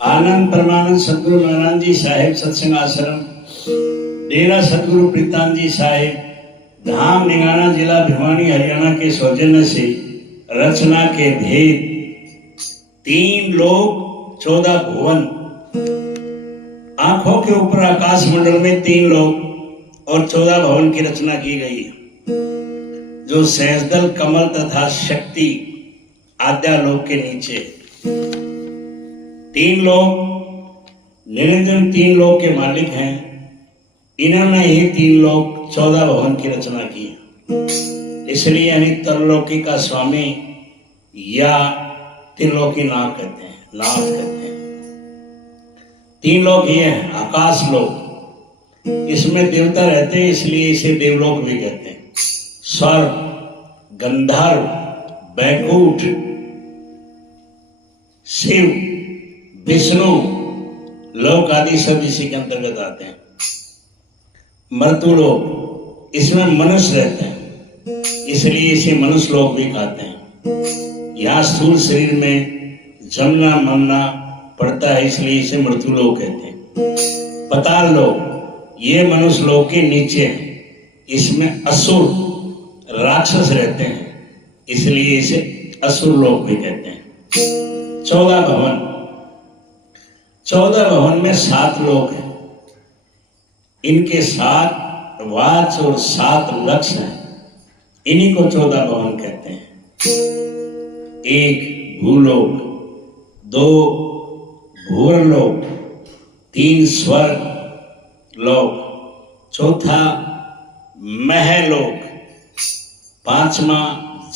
आनंद परमानंद सदगुरु महाराज जी साहेब सत्संग आश्रम डेरा सदगुरु प्रीतान जी साहेब धाम निगाना जिला भिवानी हरियाणा के सौजन्य से रचना के भेद 3 लोक 14 भुवन। आंखों के ऊपर आकाश मंडल में 3 लोक और 14 भवन की रचना की गई है, जो सहस्दल कमल तथा शक्ति आद्यालोक के नीचे 3 लोक निरंजन 3 लोक के मालिक हैं। इन्होंने ही 3 लोक 14 भवन की रचना की, इसलिए यानी तरलोकी का स्वामी या त्रिलोकी नाथ कहते हैं। 3 लोक ये हैं। आकाश लोक, इसमें देवता रहते हैं, इसलिए इसे देवलोक भी कहते हैं। स्वर्ग, गंधर्व, बैकुंठ, शिव, विष्णु लोक आदि सब इसी के अंतर्गत आते हैं। मर्त्युलोक, इसमें मनुष्य रहते हैं, इसलिए इसे मनुष्य लोक भी कहते हैं। यहाँ स्थूल शरीर में जमना मरना पड़ता है, इसलिए इसे मृत्युलोक कहते हैं। पाताल लोक, ये मनुष्य लोक के नीचे है, इसमें असुर राक्षस रहते हैं, इसलिए इसे असुर लोक भी कहते हैं। 14 भवन, 14 भवन में 7 लोक हैं। इनके 7 वाच और 7 लक्ष्य हैं, इन्हीं को 14 भवन कहते हैं। 1 भूलोक, 2 भूरलोक, 3 स्वर्ग लोक, 4 महलोक, 5वां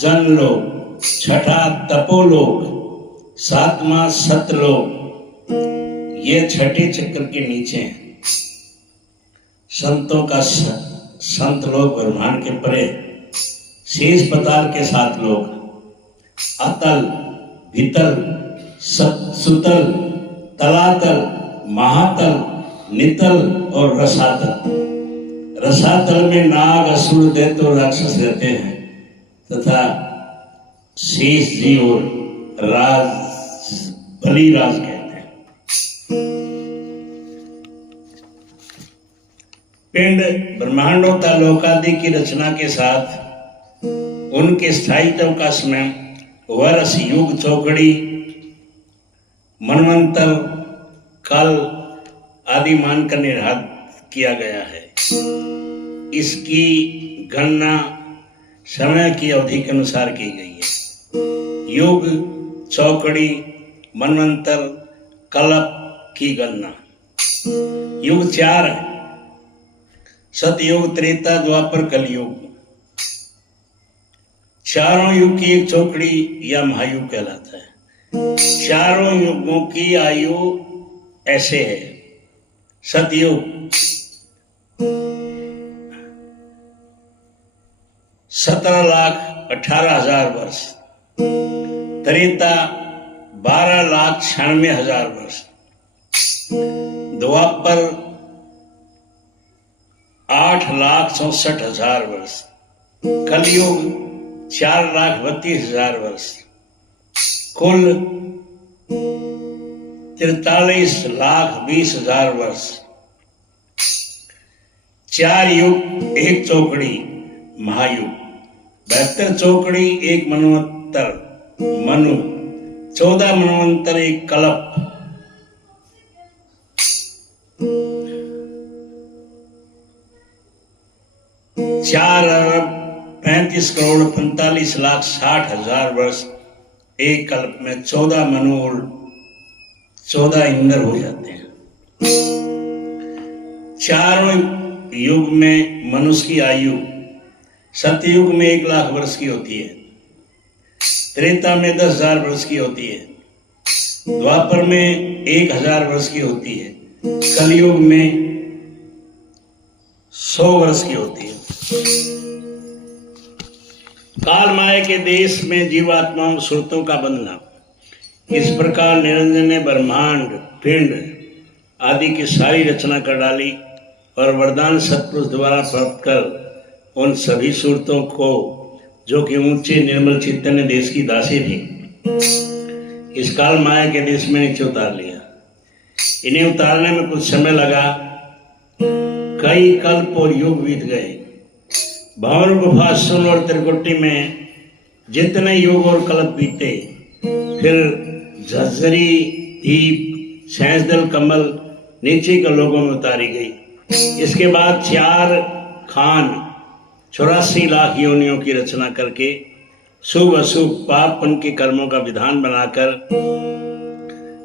जनलोक, 6 तपोलोक, 7वां सतलोक। ये 6ठे चक्र के नीचे हैं। संतों का संत लोक ब्रह्मांड के परे, शेष पाताल के 7 लोक, अतल, भीतल, सुतल, तलातल, महातल, नितल और रसातल। रसातल में नाग, असुर, दैत्य और राक्षस रहते हैं तथा शेष जी और बलिराज कहते हैं। पिंड ब्रह्मांडों लोकादि की रचना के साथ उनके स्थायित्व का समय वर्ष, युग, चौकड़ी, मनवंतर, कल आदि मानकर निर्धारित किया गया है। इसकी गणना समय की अवधि के अनुसार की गई है। युग, चौकड़ी, मनवंतर, कल्प की गणना। युग 4 है, सतयुग, त्रेता, द्वापर, कलयुग। चारों युग की एक चौकड़ी या महायुग कहलाता है। चारों युगों की आयु ऐसे है। सतयुग 17,18,000 वर्ष, त्रेता 12,96,000 वर्ष, द्वापर 8,64,000 वर्ष, कलयुग 4,32,000 वर्ष, कुल 43,20,000 वर्ष। 4 युग, 1 चौकड़ी महायुग, 72 चौकड़ी, 1 मनवंतर मनु, 14 मनवंतर, 1 कल्प। चार 35,45,60,000 वर्ष एक कल्प में 14 मनु और 14 इंद्र हो जाते हैं। चारों युग में मनुष्य की आयु सतयुग में 1,00,000 वर्ष की होती है, त्रेता में 10,000 वर्ष की होती है, द्वापर में 1,000 वर्ष की होती है, कलयुग में 100 वर्ष की होती है। काल माया के देश में जीवात्माओं सुरतों का बंधना। इस प्रकार निरंजन ने ब्रह्मांड, पिंड आदि की सारी रचना कर डाली और वरदान सत्पुरुष द्वारा प्राप्त कर उन सभी सूरतों को, जो कि ऊंचे निर्मल चैतन्य देश की दासी थी, इस काल माया के देश में नीचे उतार लिया। इन्हें उतारने में कुछ समय लगा, कई कल्प और युग बीत गए। भंवर गुफा सुन और त्रिकुटी में जितने युग और कल्प बीते, फिर झज्जरी दीप सैंसदल कमल नीचे के लोगों में उतारी गई। इसके बाद 4 खान 84 लाख योनियों की रचना करके शुभ अशुभ पाप पुण्य के कर्मों का विधान बनाकर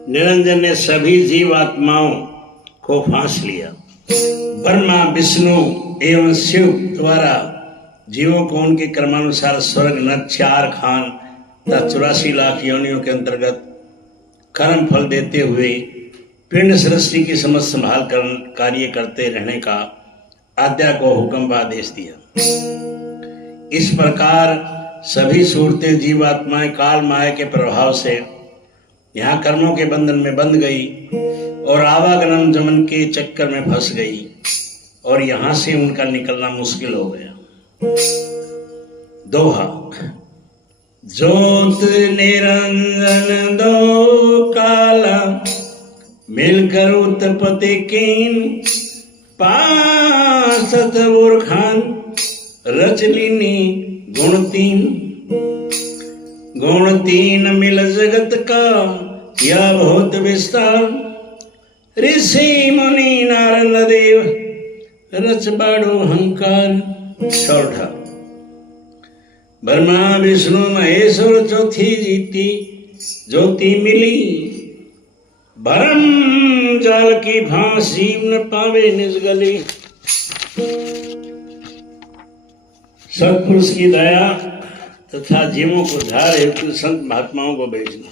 निरंजन ने सभी जीव आत्माओं को फांस लिया। ब्रह्मा विष्णु एवं शिव द्वारा जीवों को उनके कर्मानुसार स्वर्ग नर 4 खान तथा 84 लाख योनियों के अंतर्गत कर्म फल देते हुए पिंड सृष्टि की समझ संभाल कर कार्य करते रहने का आज्ञा को हुक्म व आदेश दिया। इस प्रकार सभी सूरतें जीवात्माएं काल माया के प्रभाव से यहाँ कर्मों के बंधन में बंध गई और आवागमन जमन के चक्कर में फंस गई और यहाँ से उनका निकलना मुश्किल हो गया। दोहा। ज्योत निरंजन दो काला, मिलकर उत्पत्ति कीन, पासत खान रच लीनी गुण तीन मिल जगत का या बहुत विस्तार, ऋषि मुनि नारद देव रच बाड़ो अहंकार। चौथा। ब्रह्मा विष्णु महेश्वर चौथी जीती ज्योति मिली, भरम जाल की फांसी न पावे निज गली। सत्पुरुष की दया तथा जीवों को उद्धार हेतु संत महात्माओं को भेजना।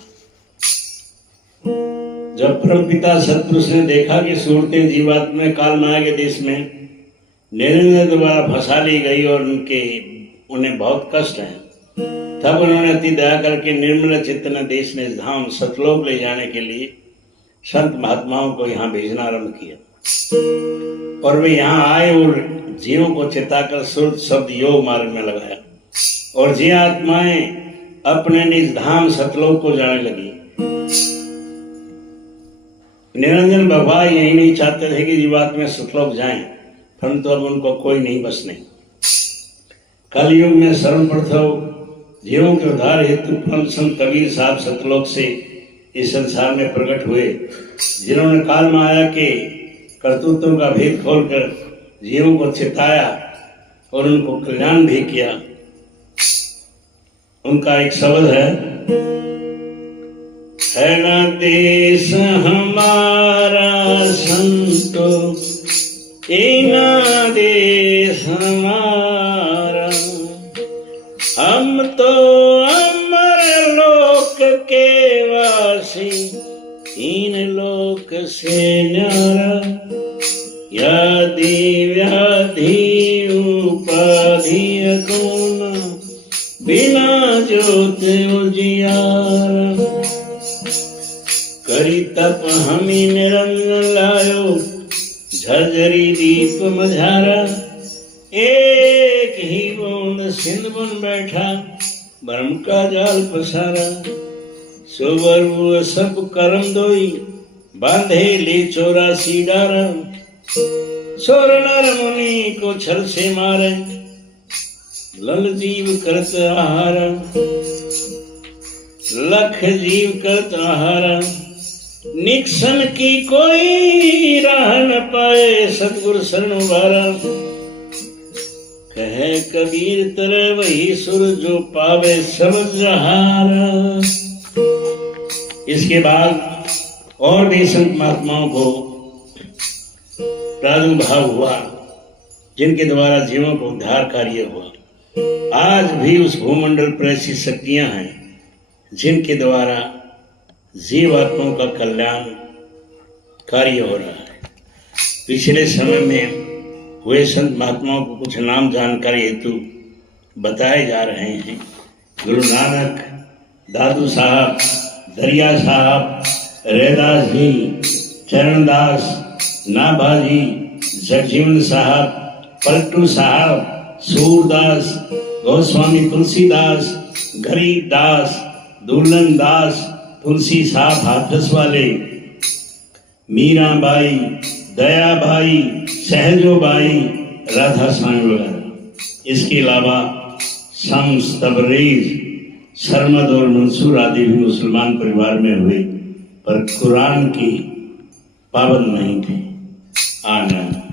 जब परमपिता सत्पुरुष ने देखा कि सूरतें जीवात्मा काल माया के देश में निरंजन द्वारा फंसा ली गई और उन्हें बहुत कष्ट है, तब उन्होंने अति दया करके निर्मल चेतना देश ने धाम सतलोक ले जाने के लिए संत महात्माओं को यहाँ भेजना आरंभ किया और वे यहाँ आए और जीवों को चेताकर सुरत शब्द योग मार्ग में लगाया और जी आत्माएं अपने निज धाम सतलोक को जाने लगी। निरंजन बाबा यही नहीं चाहते थे कि जीवात्मा सतलोक जाएं, परंतु अब उनको कोई नहीं बसने। कलयुग में सर्वप्रथम जीवों के उद्धार हेतु परम संत कबीर साहब सतलोक से इस संसार में प्रकट हुए, जिन्होंने काल माया के करतूतों का भेद खोलकर जीवों को चेताया और उनको कल्याण भी किया। उनका एक शब्द है ना देश हमारा संतो, ना देश हमारा, हम तो अमर लोक के वासी, इन लोक से न्यारा, यादि व्याधि उपाधि अगुण, बिना ज्योत उजियारा, करी तप हमी निरंजन लायो, झरझरी दीप मझारा, एक ही बूंद सिंध बन बैठा, ब्रह्म का जाल पसारा, सुबर सब कर्म दोई, बांधे ले 84 डारा, सोर नर मुनि को छल से मारे, लल जीव करत आहारा, लख जीव करत आहारा, निक्सन की कोई राह न पाए, सतगुरु शरण उबारा, कहे कबीर तरह वही सुर जो पावे समझहारा। इसके बाद और भी संत महात्माओं को प्रादुर्भाव हुआ, जिनके द्वारा जीवों को उद्धार कार्य हुआ। आज भी उस भूमंडल पर ऐसी शक्तियां हैं जिनके द्वारा जीवात्माओं का कल्याण कार्य हो रहा है। पिछले समय में हुए संत महात्माओं को कुछ नाम जानकारी हेतु बताए जा रहे हैं। गुरु नानक, दादू साहब, दरिया साहब, रैदास जी, चरणदास, नाभाजी, जगजीवन साहब, पलटू साहब, सूरदास, गोस्वामी तुलसीदास, गरीब दास, दुल्लन दास, तुलसी साहब हाथरस वाले, मीराबाई, दयाबाई, सहजोबाई, राधा स्वामी वगैरह। इसके अलावा शम्स, तबरेज, सरमद और मंसूर आदि भी मुसलमान परिवार में हुए, पर कुरान की पाबंद नहीं थे। आमीन।